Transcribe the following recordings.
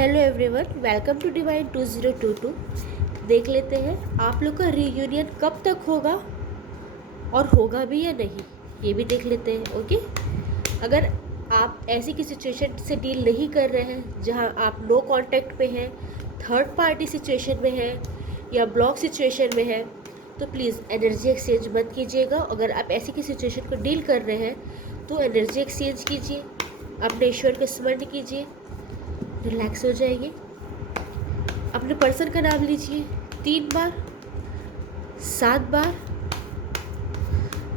Hello everyone, welcome to Divine 2022। देख लेते हैं आप लोग का रीयूनियन कब तक होगा और होगा भी या नहीं, ये भी देख लेते हैं। ओके, अगर आप ऐसी किसी सिचुएशन से डील नहीं कर रहे हैं जहां आप नो कांटेक्ट पे हैं, थर्ड पार्टी सिचुएशन में हैं या ब्लॉक सिचुएशन में हैं, तो प्लीज़ एनर्जी एक्सचेंज मत कीजिएगा। अगर आप ऐसी किसी सिचुएशन को डील कर रहे हैं तो एनर्जी एक्सचेंज कीजिए, अपने ईश्वर को स्मरण कीजिए, रिलैक्स हो जाइए। अपने पर्सन का नाम लीजिए 3 बार 7 बार।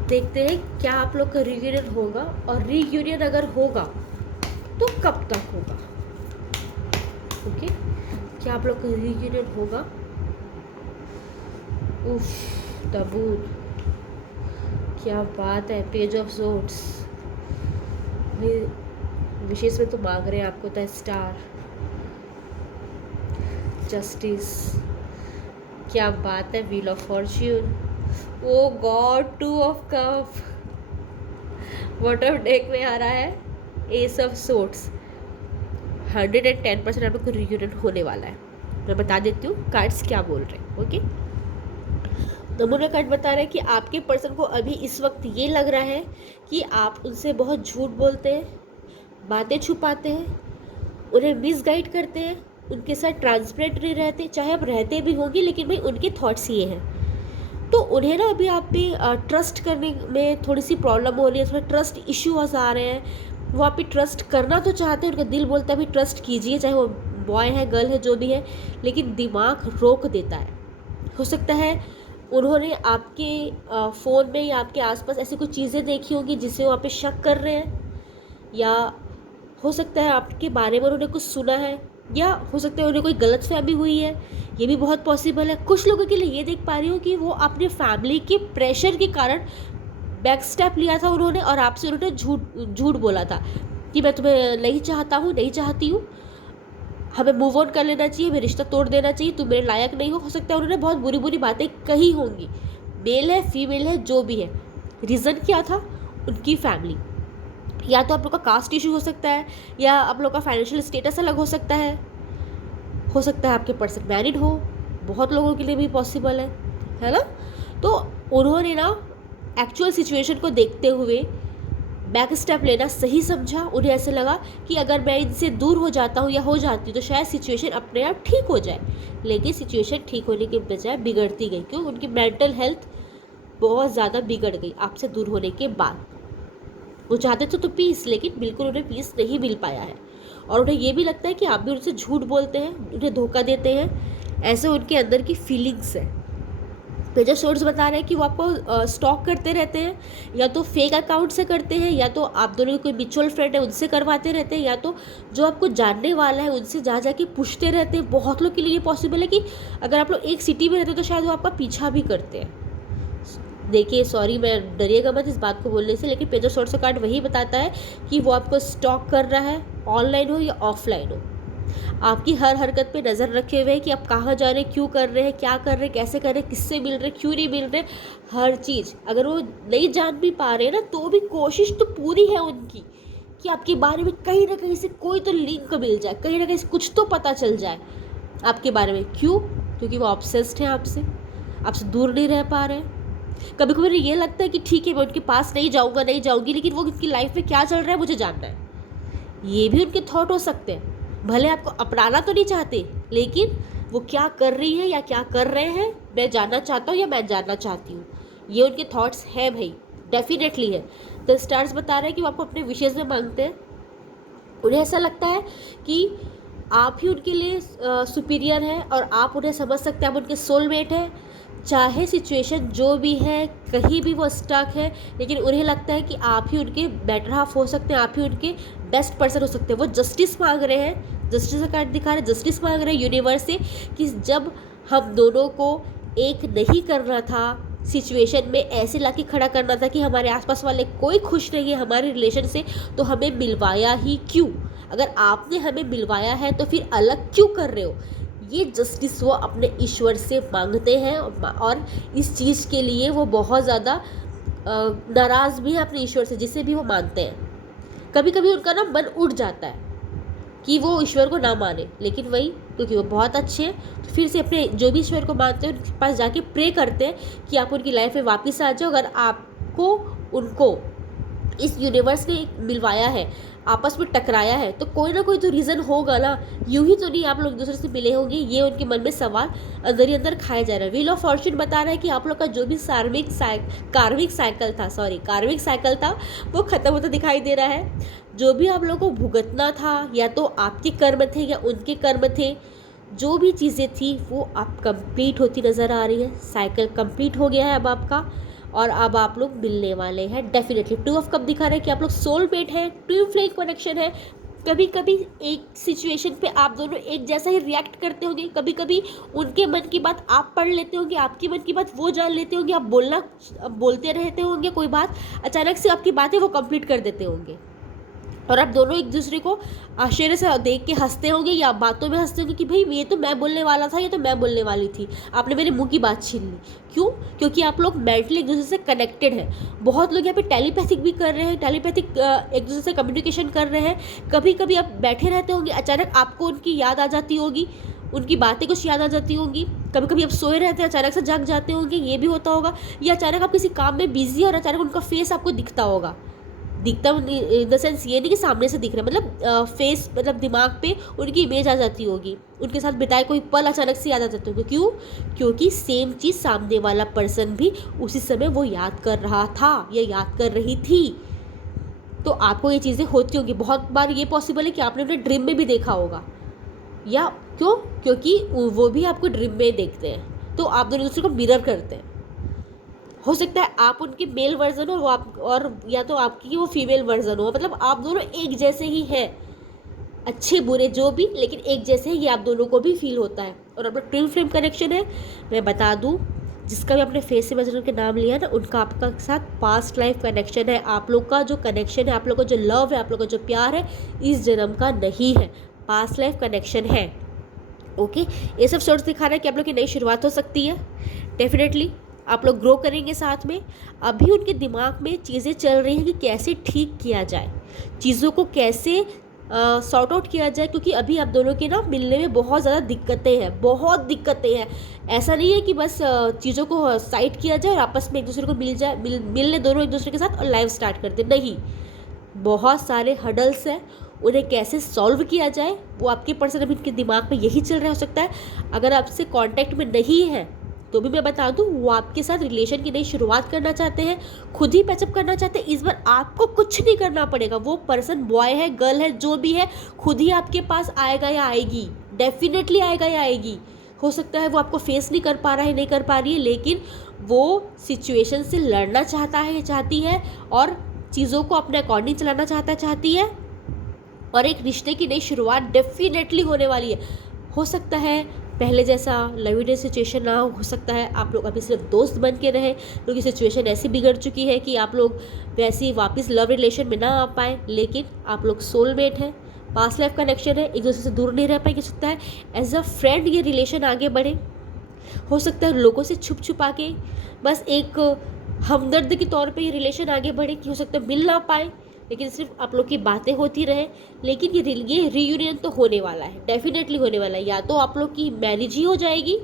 देखते हैं क्या आप लोग का रीयूनियन होगा, और रीयूनियन अगर होगा तो कब तक होगा। ओके, क्या आप लोग का रीयूनियन होगा। उफ, तबूर, क्या बात है। पेज ऑफ सोर्ड्स, विशेष में तो मांग रहे हैं आपको द स्टार, जस्टिस, क्या बात है। Wheel of fortune, oh god, 2 of cup. Bottom deck में आ रहा है एस ऑफ सोर्ड्स। 110% आप लोग को रियूनियन होने वाला है। मैं बता देती हूँ कार्ड्स क्या बोल रहे हैं। ओके, नमूना कार्ड बता रहे हैं कि आपके पर्सन को अभी इस वक्त ये लग रहा है कि आप उनसे बहुत झूठ बोलते हैं, बातें छुपाते हैं, उन्हें मिसगाइड करते हैं, उनके साथ ट्रांसपेरेंट नहीं रहते। चाहे आप रहते भी होंगे, लेकिन भाई उनके थॉट्स ये हैं, तो उन्हें ना अभी आप पे ट्रस्ट करने में थोड़ी सी प्रॉब्लम हो रही है, थोड़ा ट्रस्ट इश्यूज आ रहे हैं। वो आप पे ट्रस्ट करना तो चाहते हैं, उनका दिल बोलता है भी ट्रस्ट कीजिए, चाहे वो बॉय है गर्ल है जो भी है, लेकिन दिमाग रोक देता है। हो सकता है उन्होंने आपके फ़ोन में या आपके आसपास ऐसी कुछ चीज़ें देखी होंगी जिससे वो आप पे शक कर रहे हैं, या हो सकता है आपके बारे में उन्होंने कुछ सुना है, या हो सकता है उन्हें कोई गलतफहमी हुई है। ये भी बहुत पॉसिबल है। कुछ लोगों के लिए ये देख पा रही हूँ कि वो अपने फैमिली के प्रेशर के कारण बैक स्टेप लिया था उन्होंने, और आपसे उन्होंने झूठ बोला था कि मैं तुम्हें नहीं चाहता हूँ, नहीं चाहती हूँ, हमें मूव ऑन कर लेना चाहिए, हमें रिश्ता तोड़ देना चाहिए, तुम मेरे लायक नहीं हो सकता है उन्होंने बहुत बुरी बुरी बातें कही होंगी। मेल है फीमेल है जो भी है, रीज़न क्या था, उनकी फैमिली। या तो आप लोग का कास्ट इशू हो सकता है, या आप लोग का फाइनेंशियल स्टेटस अलग हो सकता है आपके पर्सन मैरिड हो, बहुत लोगों के लिए भी पॉसिबल है ना। तो उन्होंने ना एक्चुअल सिचुएशन को देखते हुए बैक स्टेप लेना सही समझा। उन्हें ऐसे लगा कि अगर मैं इनसे दूर हो जाता हूँ या हो जाती हूँ तो शायद सिचुएशन अपने आप ठीक हो जाए, लेकिन सिचुएशन ठीक होने के बजाय बिगड़ती गई। क्यों? उनकी मेंटल हेल्थ बहुत ज़्यादा बिगड़ गई आपसे दूर होने के बाद। वो चाहते थे तो पीस, लेकिन बिल्कुल उन्हें पीस नहीं मिल पाया है, और उन्हें ये भी लगता है कि आप भी उनसे झूठ बोलते हैं, उन्हें धोखा देते हैं। ऐसे उनके अंदर की फीलिंग्स है। पेज ऑफ सोर्ड्स बता रहे हैं कि वो आपको स्टॉक करते रहते हैं, या तो फेक अकाउंट से करते हैं, या तो आप दोनों कोई म्यूचुअल फ्रेंड है उनसे करवाते रहते हैं, या तो जो आपको जानने वाला है उनसे जा जाके पूछते रहते हैं। बहुत लोग के लिए ये पॉसिबल है कि अगर आप लोग एक सिटी में रहते हैं तो शायद वो आपका पीछा भी करते हैं। देखिए, सॉरी, मैं डरिएगा मत इस बात को बोलने से, लेकिन पेज ऑफ सोर्ड्स का कार्ड वही बताता है कि वो आपको स्टॉक कर रहा है, ऑनलाइन हो या ऑफलाइन हो। आपकी हर हरकत पे नज़र रखे हुए है कि आप कहाँ जा रहे हैं, क्यों कर रहे हैं, क्या कर रहे हैं, कैसे कर रहे हैं, किससे मिल रहे हैं, क्यों नहीं मिल रहे, हर चीज़। अगर वो नहीं जान भी पा रहे हैं ना, तो भी कोशिश तो पूरी है उनकी कि आपके बारे में कहीं ना कहीं से कोई तो लिंक मिल जाए, कहीं ना कहीं से कुछ तो पता चल जाए आपके बारे में। क्यों? क्योंकि वो ऑब्सेस्ड हैं आपसे दूर नहीं रह पा रहे हैं। कभी कभी ये लगता है कि ठीक है मैं उनके पास नहीं जाऊँगा, नहीं जाऊँगी, लेकिन वो उनकी लाइफ में क्या चल रहा है मुझे जानना है। ये भी उनके थॉट हो सकते हैं। भले आपको अपनाना तो नहीं चाहते, लेकिन वो क्या कर रही है या क्या कर रहे हैं मैं जानना चाहता हूँ, या मैं जानना चाहती हूँ। ये उनके थॉट्स हैं भाई, डेफिनेटली है। तो स्टार्स बता रहे हैं कि वो आपको अपने विशेष में मांगते हैं। उन्हें ऐसा लगता है कि आप ही उनके लिए सुपीरियर हैं, और आप उन्हें समझ सकते हैं, आप उनके सोलमेट हैं। चाहे सिचुएशन जो भी है, कहीं भी वो स्टक है, लेकिन उन्हें लगता है कि आप ही उनके बेटर हाफ हो सकते हैं, आप ही उनके बेस्ट पर्सन हो सकते हैं। वो जस्टिस मांग रहे हैं, जस्टिस का कार्ड दिखा रहे हैं, जस्टिस मांग रहे हैं यूनिवर्स से कि जब हम दोनों को एक नहीं करना था, सिचुएशन में ऐसे लाके खड़ा करना था कि हमारे आसपास वाले कोई खुश नहीं है हमारे रिलेशन से, तो हमें मिलवाया ही क्यों? अगर आपने हमें मिलवाया है तो फिर अलग क्यों कर रहे हो? ये जस्टिस वो अपने ईश्वर से मांगते हैं, और इस चीज़ के लिए वो बहुत ज़्यादा नाराज़ भी है अपने ईश्वर से, जिसे भी वो मानते हैं। कभी कभी उनका ना मन उठ जाता है कि वो ईश्वर को ना माने, लेकिन वही क्योंकि वो बहुत अच्छे हैं तो फिर से अपने जो भी ईश्वर को मानते हैं उनके पास जाके प्रे करते हैं कि आप उनकी लाइफ में वापस आ जाओ। अगर आपको उनको इस यूनिवर्स ने मिलवाया है, आपस में टकराया है, तो कोई ना कोई तो रीज़न होगा ना। यूं ही तो नहीं आप लोग एक दूसरे से मिले होंगे, ये उनके मन में सवाल अंदर ही अंदर खाया जा रहा है। व्हील ऑफ फॉर्च्यून बता रहा है कि आप लोग का जो भी कार्मिक साइकिल था वो ख़त्म होता दिखाई दे रहा है। जो भी आप लोग को भुगतना था, या तो आपके कर्म थे या उनके कर्म थे, जो भी चीज़ें थी वो अब कंप्लीट होती नज़र आ रही है। साइकिल कंप्लीट हो गया है अब आपका, और अब आप लोग मिलने वाले हैं डेफिनेटली। 2 ऑफ कप दिखा रहा है कि आप लोग सोलमेट हैं, ट्विन फ्लेम कनेक्शन है। कभी कभी एक सिचुएशन पे आप दोनों एक जैसा ही रिएक्ट करते होंगे, कभी कभी उनके मन की बात आप पढ़ लेते होंगे, आपके मन की बात वो जान लेते होंगे, आप बोलते रहते होंगे कोई बात, अचानक से आपकी बातें वो कंप्लीट कर देते होंगे, और आप दोनों एक दूसरे को आश्चर्य से देख के हंसते होंगे या बातों में हंसते होंगे कि भाई ये तो मैं बोलने वाला था, ये तो मैं बोलने वाली थी, आपने मेरे मुंह की बात छीन ली। क्यों? क्योंकि आप लोग मेंटली एक दूसरे से कनेक्टेड हैं। बहुत लोग यहाँ पे टेलीपैथिक भी कर रहे हैं, टेलीपैथिक एक दूसरे से कम्युनिकेशन कर रहे हैं। कभी कभी आप बैठे रहते होंगे, अचानक आपको उनकी याद आ जाती होगी, उनकी बातें कुछ याद आ जाती होंगी। कभी कभी आप सोए रहते हैं, अचानक से जाग जाते होंगे, ये भी होता होगा। या अचानक आप किसी काम में बिजी और अचानक उनका फेस आपको दिखता होगा। दिखता इन द सेंस ये नहीं कि सामने से दिख रहा है, मतलब फेस, मतलब दिमाग पे उनकी इमेज आ जाती होगी, उनके साथ बिताए कोई पल अचानक से याद आ जाते होंगे। क्यों? क्योंकि सेम चीज़ सामने वाला पर्सन भी उसी समय वो याद कर रहा था या याद कर रही थी। तो आपको ये चीज़ें होती होंगी। बहुत बार ये पॉसिबल है कि आपने अपने ड्रीम में भी देखा होगा। या क्यों? क्योंकि वो भी आपको ड्रीम में देखते हैं, तो आप दोनों दूसरे को मिरर करते हैं। हो सकता है आप उनके मेल वर्जन हो और या तो आपकी वो फीमेल वर्जन हो, मतलब आप दोनों एक जैसे ही हैं, अच्छे बुरे जो भी, लेकिन एक जैसे ही ये आप दोनों को भी फील होता है। और अपना ट्विन फ्लेम कनेक्शन है, मैं बता दूं, जिसका भी अपने फेस से मजनू के नाम लिया ना, उनका आपका साथ पास्ट लाइफ कनेक्शन है। आप लोग का जो कनेक्शन है, आप लोग का जो लव है, आप लोग का जो प्यार है, इस जन्म का नहीं है, पास्ट लाइफ कनेक्शन है। ओके, ये सब सोर्स दिखा रहा है कि आप लोग की नई शुरुआत हो सकती है। डेफिनेटली आप लोग ग्रो करेंगे साथ में। अभी उनके दिमाग में चीज़ें चल रही हैं कि कैसे ठीक किया जाए, चीज़ों को कैसे सॉर्ट आउट किया जाए, क्योंकि अभी आप दोनों के ना मिलने में बहुत ज़्यादा दिक्कतें हैं, बहुत दिक्कतें हैं। ऐसा नहीं है कि बस चीज़ों को साइड किया जाए और आपस में एक दूसरे को मिलने दोनों एक दूसरे के साथ और लाइफ स्टार्ट कर दे, नहीं। बहुत सारे हडल्स हैं, उन्हें कैसे सॉल्व किया जाए वो आपके पर्सन अभी इनके दिमाग में यही चल रहा हो सकता है। अगर आपसे कांटेक्ट में नहीं है तो भी मैं बता दूं, वो आपके साथ रिलेशन की नई शुरुआत करना चाहते हैं, खुद ही पैचअप करना चाहते हैं। इस बार आपको कुछ नहीं करना पड़ेगा, वो पर्सन बॉय है, गर्ल है, जो भी है, खुद ही आपके पास आएगा या आएगी, डेफिनेटली आएगा या आएगी। हो सकता है वो आपको फेस नहीं कर पा रहा है, नहीं कर पा रही है, लेकिन वो सिचुएशन से लड़ना चाहता है, चाहती है, और चीज़ों को अपने अकॉर्डिंग चलाना चाहती है, और एक रिश्ते की नई शुरुआत डेफिनेटली होने वाली है। हो सकता है पहले जैसा लव सिचुएशन ना हो सकता है आप लोग अभी सिर्फ दोस्त बन के रहें, क्योंकि सिचुएशन ऐसी बिगड़ चुकी है कि आप लोग वैसे ही वापस लव रिलेशन में ना आ पाए, लेकिन आप लोग सोलमेट हैं, पास्ट लाइफ कनेक्शन है, एक दूसरे से दूर नहीं रह पाएंगे। हो सकता है एज अ फ्रेंड ये रिलेशन आगे बढ़े, हो सकता है लोगों से छुप छुपा के बस एक हमदर्द के तौर पे ये रिलेशन आगे बढ़े, कि हो सकता है मिल ना पाए, लेकिन सिर्फ आप लोग की बातें होती रहे। लेकिन ये रीयूनियन तो होने वाला है, डेफिनेटली होने वाला है। या तो आप लोग की मैरिज ही हो जाएगी,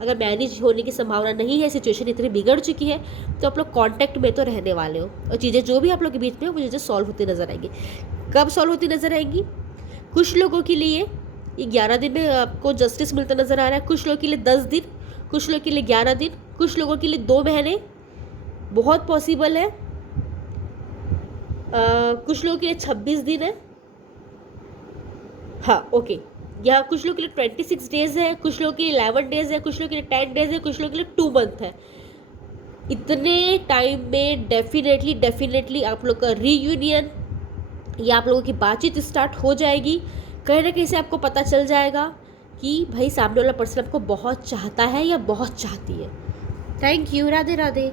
अगर मैरिज होने की संभावना नहीं है, सिचुएशन इतनी बिगड़ चुकी है, तो आप लोग कांटेक्ट में तो रहने वाले हो, और चीज़ें जो भी आप लोग के बीच में वो चीज़ें सॉल्व होती नजर आएंगी। कब सॉल्व होती नजर आएंगी? कुछ लोगों के लिए ये 11 दिन में आपको जस्टिस मिलता नजर आ रहा है, कुछ लोगों के लिए 10 दिन, कुछ लोगों के लिए 11 दिन, कुछ लोगों के लिए 2 महीने, बहुत पॉसिबल है। कुछ लोगों के लिए 26 दिन है, हाँ ओके। यहाँ कुछ लोगों के लिए 26 डेज है, कुछ लोगों के लिए 11 डेज है, कुछ लोगों के लिए 10 डेज है, कुछ लोगों के लिए 2 मंथ है। इतने टाइम में डेफिनेटली आप लोग का रीयूनियन या आप लोगों की बातचीत स्टार्ट हो जाएगी। कहीं ना कहीं से आपको पता चल जाएगा कि भाई सामने वाला पर्सन आपको बहुत चाहता है या बहुत चाहती है। Thank you, Radhe Radhe.